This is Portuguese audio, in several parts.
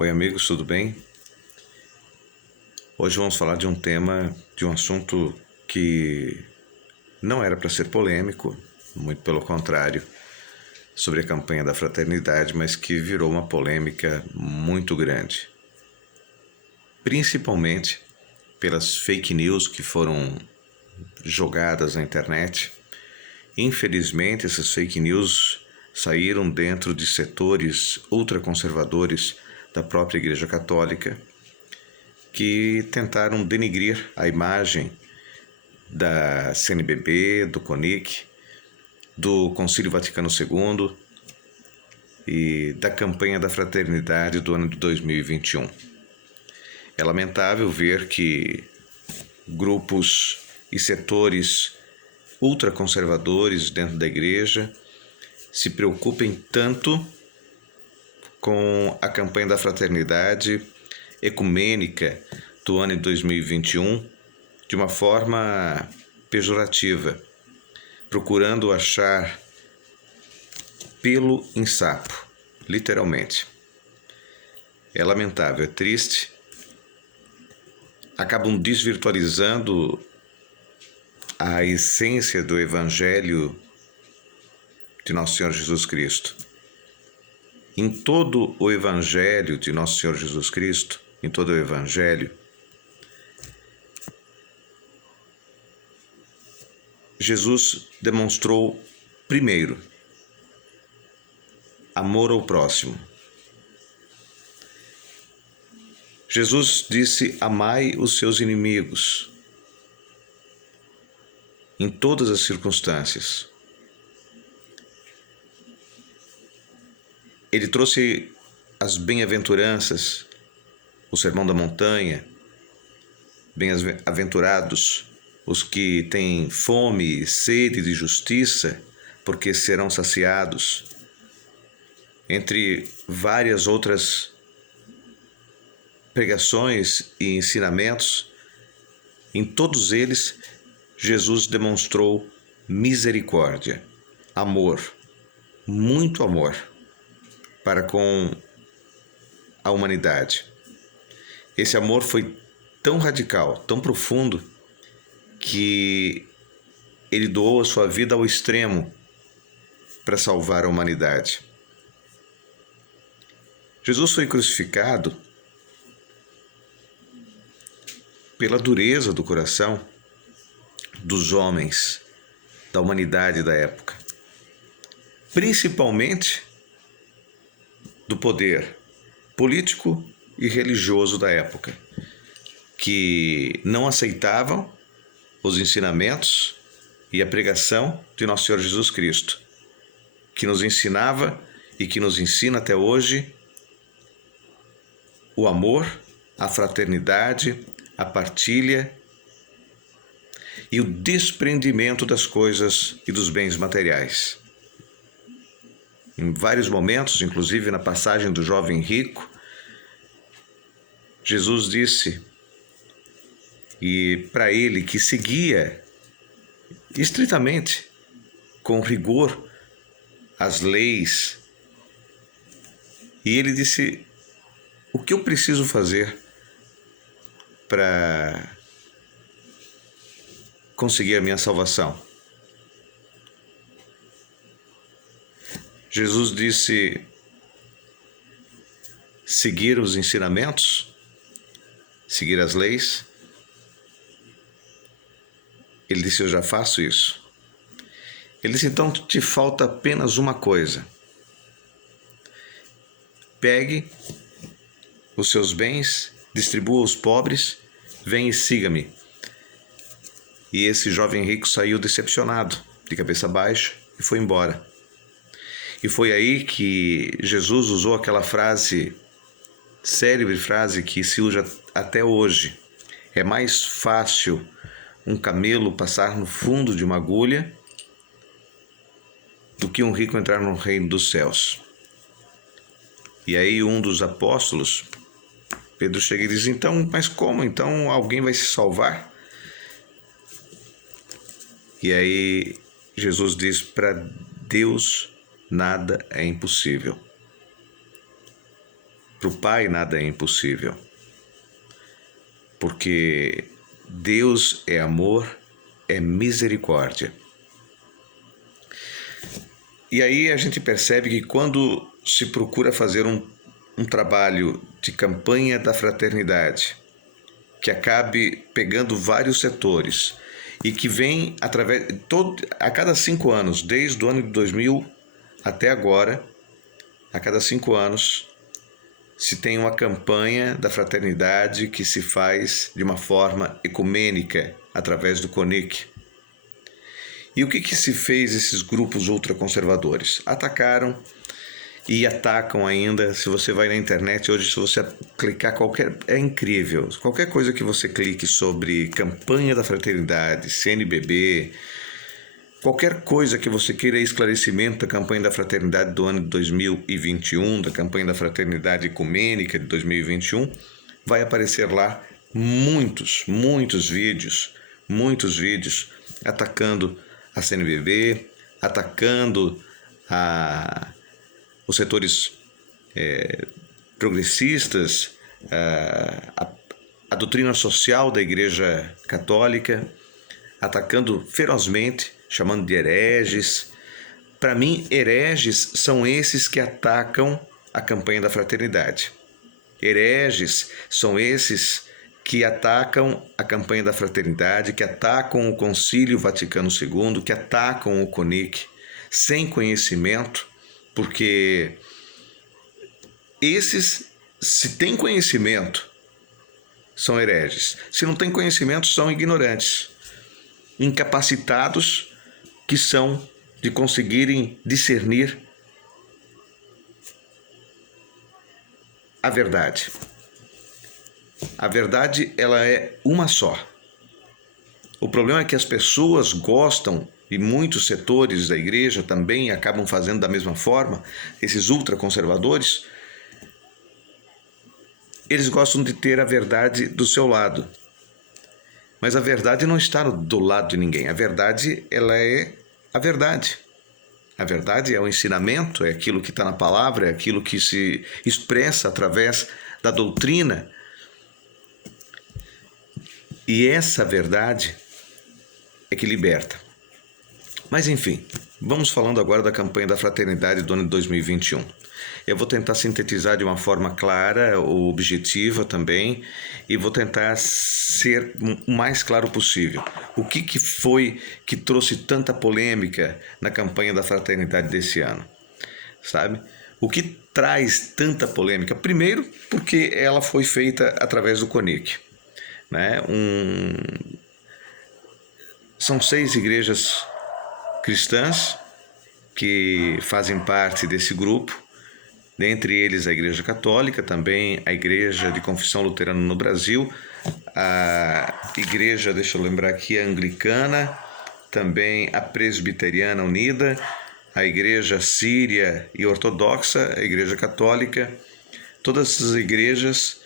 Oi, amigos, tudo bem? Hoje vamos falar de um tema, de um assunto que não era para ser polêmico, muito pelo contrário, sobre a campanha da fraternidade, mas que virou uma polêmica muito grande. Principalmente pelas fake news que foram jogadas na internet. Infelizmente, essas fake news saíram dentro de setores ultraconservadores da própria Igreja Católica, que tentaram denigrir a imagem da CNBB, do CONIC, do Concílio Vaticano II e da campanha da fraternidade do ano de 2021. É lamentável ver que grupos e setores ultraconservadores dentro da igreja se preocupem tanto com a campanha da fraternidade ecumênica do ano de 2021 de uma forma pejorativa, procurando achar pelo em sapo, literalmente. É lamentável, é triste. Acabam desvirtualizando a essência do Evangelho de Nosso Senhor Jesus Cristo. Em todo o Evangelho de Nosso Senhor Jesus Cristo, em todo o Evangelho, Jesus demonstrou, primeiro, amor ao próximo. Jesus disse: amai os seus inimigos, em todas as circunstâncias. Ele trouxe as bem-aventuranças, o Sermão da Montanha, bem-aventurados os que têm fome e sede de justiça, porque serão saciados, entre várias outras pregações e ensinamentos. Em todos eles, Jesus demonstrou misericórdia, amor, muito amor para com a humanidade. Esse amor foi tão radical, tão profundo, que ele doou a sua vida ao extremo para salvar a humanidade. Jesus foi crucificado pela dureza do coração dos homens, da humanidade da época, principalmente do poder político e religioso da época, que não aceitavam os ensinamentos e a pregação de Nosso Senhor Jesus Cristo, que nos ensinava e que nos ensina até hoje o amor, a fraternidade, a partilha e o desprendimento das coisas e dos bens materiais. Em vários momentos, inclusive na passagem do jovem rico, Jesus disse, e para ele que seguia estritamente, com rigor, as leis, e ele disse: o que eu preciso fazer para conseguir a minha salvação? Jesus disse: seguir os ensinamentos, seguir as leis. Ele disse: eu já faço isso. Ele disse: então te falta apenas uma coisa. Pegue os seus bens, distribua aos pobres, vem e siga-me. E esse jovem rico saiu decepcionado, de cabeça baixa, e foi embora. E foi aí que Jesus usou aquela frase, célebre frase que se usa até hoje: é mais fácil um camelo passar no fundo de uma agulha do que um rico entrar no reino dos céus. E aí um dos apóstolos, Pedro, chega e diz: então, mas como? Então alguém vai se salvar? E aí Jesus diz: para Deus nada é impossível. Para o Pai nada é impossível, porque Deus é amor, é misericórdia. E aí a gente percebe que quando se procura fazer um trabalho de campanha da fraternidade, que acabe pegando vários setores e que vem a cada 5 anos, desde o ano de 2000 até agora, a cada 5 anos, se tem uma campanha da fraternidade que se faz de uma forma ecumênica através do CONIC. E o que se fez esses grupos ultraconservadores? Atacaram e atacam ainda. Se você vai na internet hoje, se você clicar é incrível. Qualquer coisa que você clique sobre campanha da fraternidade, CNBB, qualquer coisa que você queira esclarecimento da campanha da fraternidade do ano de 2021, da campanha da fraternidade ecumênica de 2021, vai aparecer lá muitos vídeos atacando a CNBB, atacando os setores progressistas, a doutrina social da Igreja Católica, atacando ferozmente, chamando de hereges. Para mim, hereges são esses que atacam a campanha da fraternidade. Hereges são esses que atacam a campanha da fraternidade, que atacam o Concílio Vaticano II, que atacam o CONIC, sem conhecimento, porque esses, se têm conhecimento, são hereges. Se não têm conhecimento, são ignorantes, incapacitados que são de conseguirem discernir a verdade. A verdade, ela é uma só. O problema é que as pessoas gostam, e muitos setores da igreja também acabam fazendo da mesma forma, esses ultraconservadores, eles gostam de ter a verdade do seu lado. Mas a verdade não está do lado de ninguém. A verdade, ela é a verdade. A verdade é o ensinamento, é aquilo que está na palavra, é aquilo que se expressa através da doutrina. E essa verdade é que liberta. Mas enfim, vamos falando agora da campanha da fraternidade do ano de 2021. Eu vou tentar sintetizar de uma forma clara, objetiva também, e vou tentar ser o mais claro possível. O que foi que trouxe tanta polêmica na campanha da fraternidade desse ano? Sabe? O que traz tanta polêmica? Primeiro, porque ela foi feita através do CONIC. Né? São 6 igrejas cristãs que fazem parte desse grupo, dentre eles a Igreja Católica, também a Igreja de Confissão Luterana no Brasil, a Igreja, deixa eu lembrar aqui, a Anglicana, também a Presbiteriana Unida, a Igreja Síria e Ortodoxa, a Igreja Católica. Todas essas igrejas,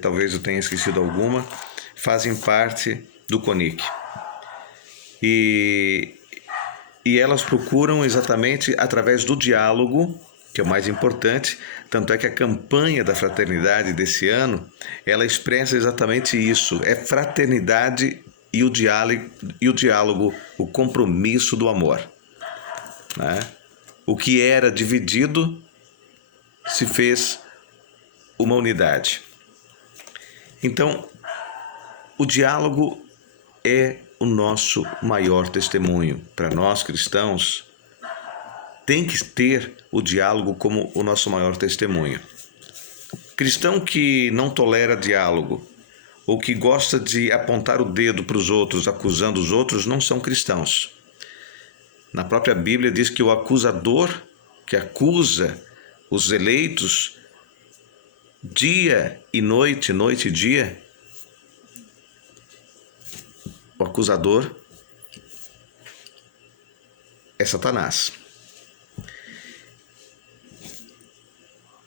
talvez eu tenha esquecido alguma, fazem parte do CONIC. E elas procuram exatamente através do diálogo, que é o mais importante, tanto é que a campanha da fraternidade desse ano, ela expressa exatamente isso, é fraternidade e o diálogo, o compromisso do amor. Né? O que era dividido se fez uma unidade. Então, o diálogo é o nosso maior testemunho. Para nós cristãos, tem que ter o diálogo como o nosso maior testemunho. Cristão que não tolera diálogo ou que gosta de apontar o dedo para os outros, acusando os outros, não são cristãos. Na própria Bíblia diz que o acusador que acusa os eleitos dia e noite, noite e dia, o acusador é Satanás.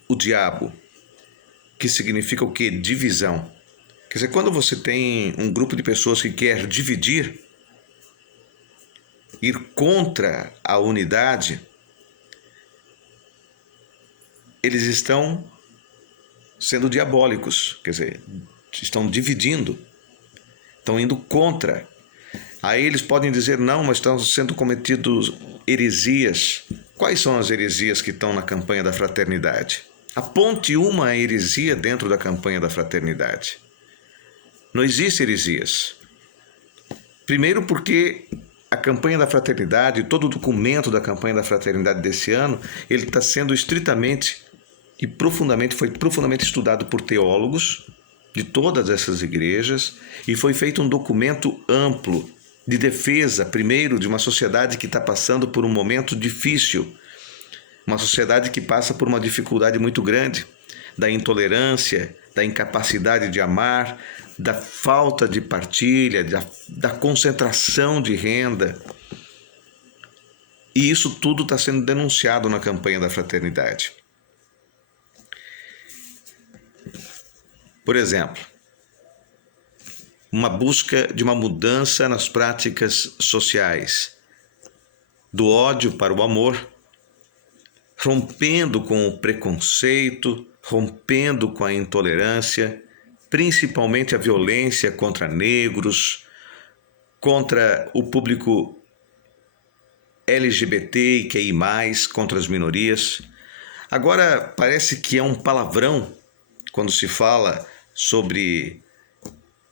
O diabo, que significa o quê? Divisão. Quer dizer, quando você tem um grupo de pessoas que quer dividir, ir contra a unidade, eles estão sendo diabólicos, quer dizer, estão dividindo, estão indo contra. Aí eles podem dizer, não, mas estão sendo cometidos heresias. Quais são as heresias que estão na campanha da fraternidade? Aponte uma heresia dentro da campanha da fraternidade. Não existe heresias. Primeiro porque a campanha da fraternidade, todo o documento da campanha da fraternidade desse ano, ele está sendo estritamente e foi profundamente estudado por teólogos de todas essas igrejas e foi feito um documento amplo de defesa, primeiro, de uma sociedade que está passando por um momento difícil, uma sociedade que passa por uma dificuldade muito grande, da intolerância, da incapacidade de amar, da falta de partilha, da concentração de renda. E isso tudo está sendo denunciado na campanha da fraternidade. Por exemplo, uma busca de uma mudança nas práticas sociais, do ódio para o amor, rompendo com o preconceito, rompendo com a intolerância, principalmente a violência contra negros, contra o público LGBT e QI+, contra as minorias. Agora, parece que é um palavrão quando se fala sobre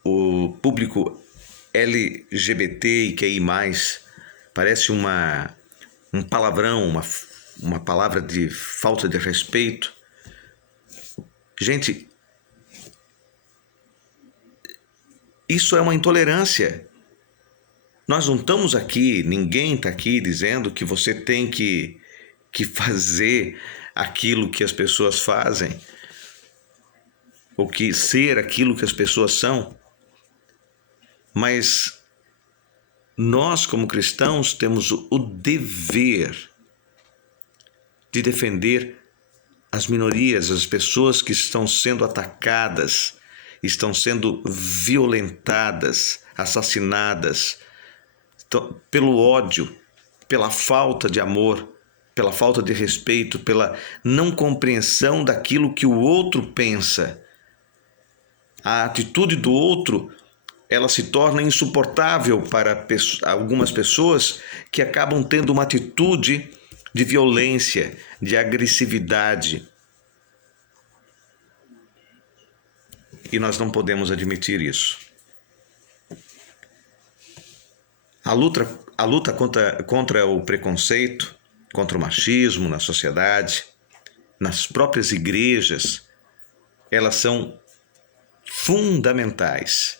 o público LGBT e QI+, parece um palavrão, uma palavra de falta de respeito. Gente, isso é uma intolerância. Nós não estamos aqui, ninguém está aqui dizendo que você tem que fazer aquilo que as pessoas fazem, ou que ser aquilo que as pessoas são. Mas nós, como cristãos, temos o dever de defender as minorias, as pessoas que estão sendo atacadas, estão sendo violentadas, assassinadas pelo ódio, pela falta de amor, pela falta de respeito, pela não compreensão daquilo que o outro pensa. A atitude do outro, ela se torna insuportável para algumas pessoas que acabam tendo uma atitude de violência, de agressividade. E nós não podemos admitir isso. A luta contra o preconceito, contra o machismo na sociedade, nas próprias igrejas, elas são fundamentais.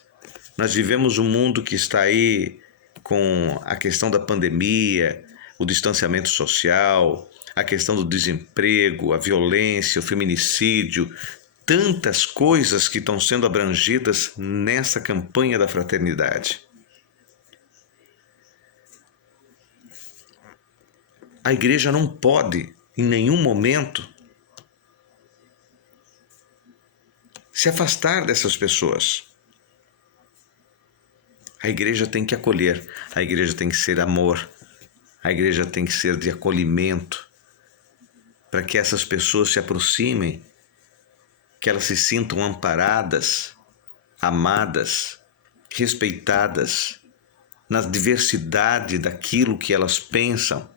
Nós vivemos um mundo que está aí com a questão da pandemia, o distanciamento social, a questão do desemprego, a violência, o feminicídio, tantas coisas que estão sendo abrangidas nessa campanha da fraternidade. A igreja não pode, em nenhum momento, se afastar dessas pessoas. A igreja tem que acolher, a igreja tem que ser amor, a igreja tem que ser de acolhimento, para que essas pessoas se aproximem, que elas se sintam amparadas, amadas, respeitadas, na diversidade daquilo que elas pensam.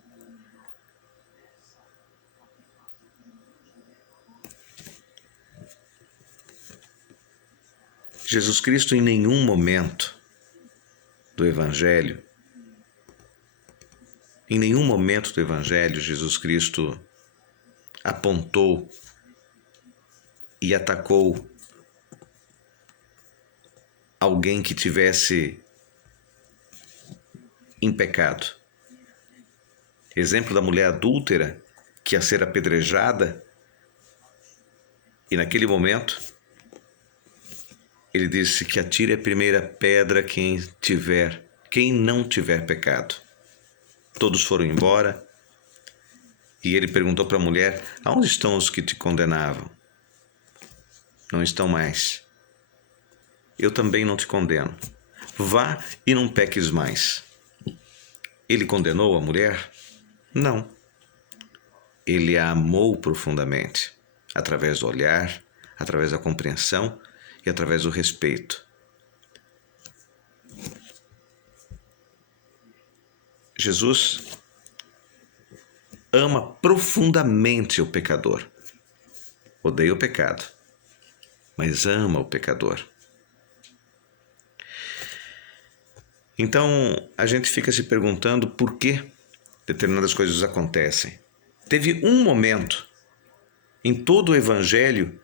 Jesus Cristo, em nenhum momento do Evangelho, Jesus Cristo apontou e atacou alguém que tivesse em pecado. Exemplo da mulher adúltera que ia ser apedrejada, e naquele momento ele disse que atire a primeira pedra quem não tiver pecado. Todos foram embora e ele perguntou para a mulher: aonde estão os que te condenavam? Não estão mais. Eu também não te condeno. Vá e não peques mais. Ele condenou a mulher? Não. Ele a amou profundamente, através do olhar, através da compreensão e através do respeito. Jesus ama profundamente o pecador. Odeia o pecado, mas ama o pecador. Então, a gente fica se perguntando por que determinadas coisas acontecem. Teve um momento em todo o Evangelho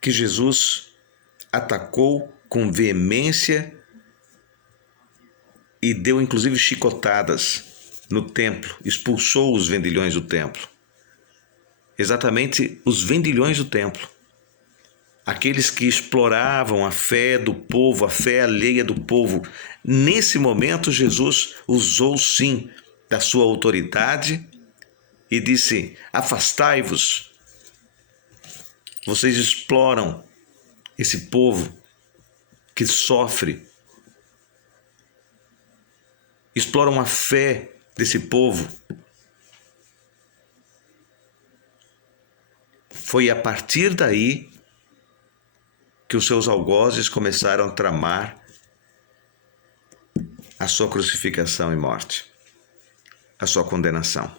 que Jesus atacou com veemência e deu inclusive chicotadas no templo, expulsou os vendilhões do templo. Exatamente os vendilhões do templo. Aqueles que exploravam a fé do povo, a fé alheia do povo. Nesse momento, Jesus usou sim da sua autoridade e disse: afastai-vos. Vocês exploram esse povo que sofre. Exploram a fé desse povo. Foi a partir daí que os seus algozes começaram a tramar a sua crucificação e morte, a sua condenação.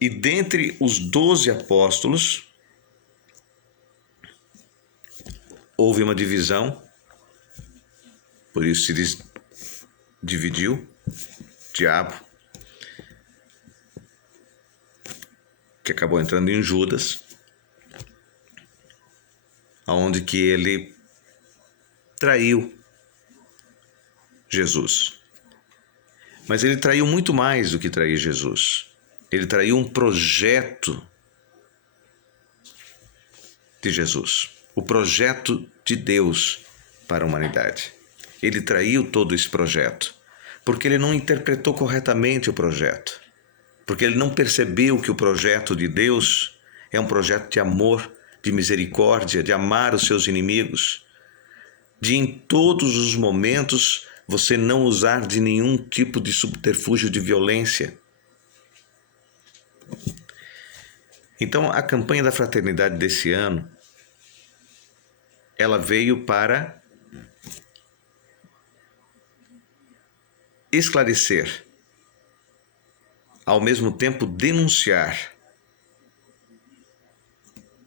E dentre os 12 apóstolos, houve uma divisão, por isso se dividiu, diabo, que acabou entrando em Judas, aonde que ele traiu Jesus. Mas ele traiu muito mais do que trair Jesus. Ele traiu um projeto de Jesus, o projeto de Deus para a humanidade. Ele traiu todo esse projeto, porque ele não interpretou corretamente o projeto, porque ele não percebeu que o projeto de Deus é um projeto de amor, de misericórdia, de amar os seus inimigos, de em todos os momentos você não usar de nenhum tipo de subterfúgio de violência. Então, a campanha da fraternidade desse ano, ela veio para esclarecer, ao mesmo tempo denunciar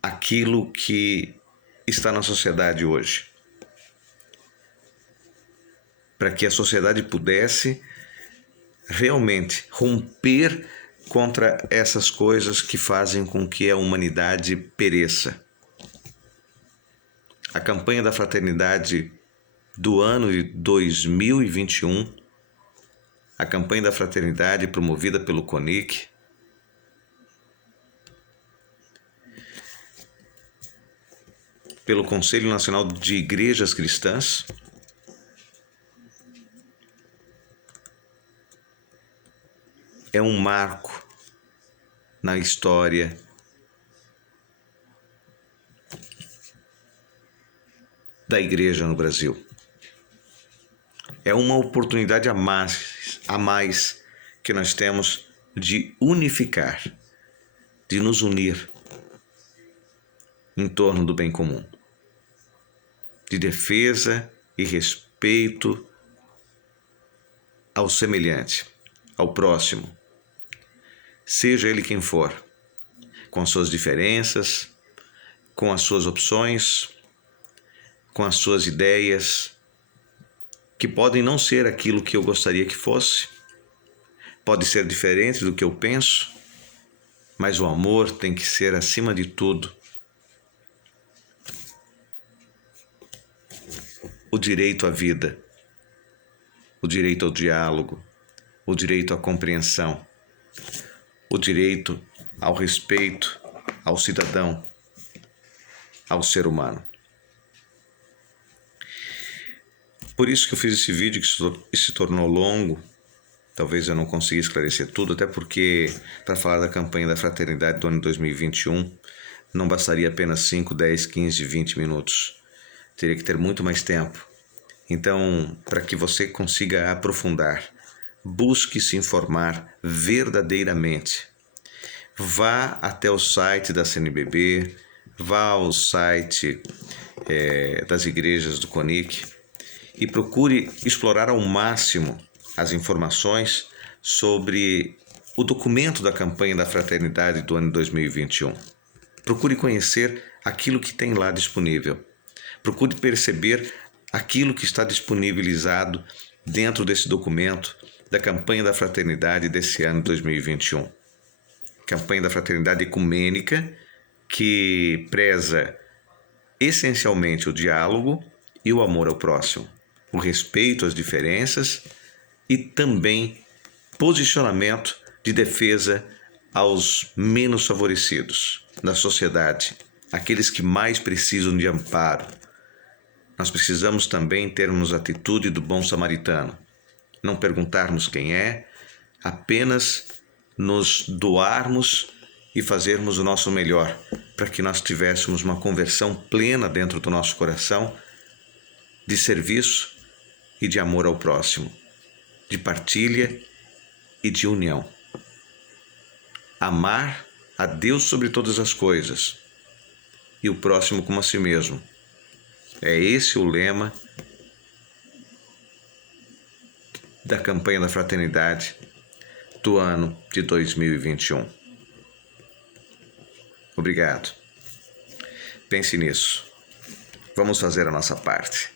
aquilo que está na sociedade hoje, para que a sociedade pudesse realmente romper contra essas coisas que fazem com que a humanidade pereça. A campanha da fraternidade do ano de 2021, a campanha da fraternidade promovida pelo CONIC, pelo Conselho Nacional de Igrejas Cristãs, é um marco na história da igreja no Brasil. É uma oportunidade a mais que nós temos de unificar, de nos unir em torno do bem comum, de defesa e respeito ao semelhante, ao próximo, seja ele quem for, com suas diferenças, com as suas opções, com as suas ideias, que podem não ser aquilo que eu gostaria que fosse, pode ser diferente do que eu penso, mas o amor tem que ser acima de tudo. O direito à vida, o direito ao diálogo, o direito à compreensão, o direito ao respeito ao cidadão, ao ser humano. Por isso que eu fiz esse vídeo que se tornou longo. Talvez eu não consiga esclarecer tudo, até porque para falar da campanha da fraternidade do ano 2021 não bastaria apenas 5, 10, 15, 20 minutos. Teria que ter muito mais tempo. Então, para que você consiga aprofundar, busque se informar verdadeiramente. vá até o site da CNBB, vá ao site das igrejas do CONIC e procure explorar ao máximo as informações sobre o documento da campanha da fraternidade do ano 2021. Procure conhecer aquilo que tem lá disponível. Procure perceber aquilo que está disponibilizado dentro desse documento da campanha da fraternidade desse ano 2021. Campanha da fraternidade ecumênica, que preza essencialmente o diálogo e o amor ao próximo, o respeito às diferenças e também posicionamento de defesa aos menos favorecidos da sociedade, aqueles que mais precisam de amparo. Nós precisamos também termos a atitude do bom samaritano, não perguntarmos quem é, apenas nos doarmos e fazermos o nosso melhor para que nós tivéssemos uma conversão plena dentro do nosso coração de serviço e de amor ao próximo, de partilha e de união. Amar a Deus sobre todas as coisas e o próximo como a si mesmo. É esse o lema da campanha da fraternidade do ano de 2021. Obrigado. Pense nisso. Vamos fazer a nossa parte.